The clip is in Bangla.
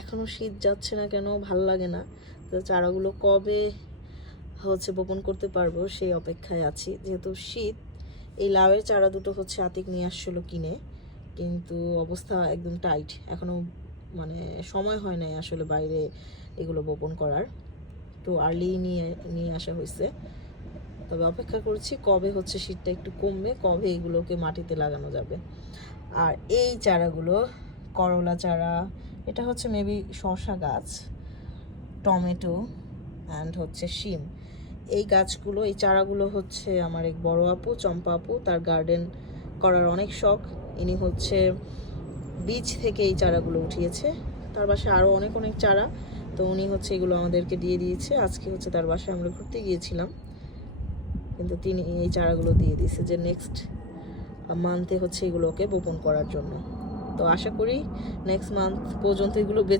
এখনও শীত যাচ্ছে না কেন, ভালো লাগে না। তো চারাগুলো কবে হচ্ছে বপন করতে পারব সেই অপেক্ষায় আছি। যেহেতু শীত, এই লাউয়ের চারা দুটো হচ্ছে আতিক নিয়ে আসছিল কিনে, কিন্তু অবস্থা একদম টাইট। এখনও মানে সময় হয় নাই আসলে বাইরে এগুলো বপন করার। একটু আর্লি নিয়ে নিয়ে আসা হয়েছে। তবে অপেক্ষা করছি কবে হচ্ছে শীতটা একটু কমবে, কবে এগুলোকে মাটিতে লাগানো যাবে। আর এই চারাগুলো করলা চারা, এটা হচ্ছে মেবি শশা গাছ, টমেটো অ্যান্ড হচ্ছে শিম। এই গাছগুলো, এই চারাগুলো হচ্ছে আমার এক বড় আপু, চম্পা আপু, তার গার্ডেন করার অনেক শখ। ইনি হচ্ছে বীজ থেকে এই চারাগুলো উঠিয়েছে। তার বাসায় আরও অনেক অনেক চারা। তো উনি হচ্ছে এগুলো আমাদেরকে দিয়ে দিয়েছে। আজকে হচ্ছে তার বাসায় আমরা ঘুরতে গিয়েছিলাম। কিন্তু তিনি এই চারাগুলো দিয়ে দিয়েছে যে নেক্সট মান্থে হচ্ছে এগুলোকে বপন করার জন্য। তো আশা করি নেক্সট মান্থ পর্যন্ত এগুলো বেঁচে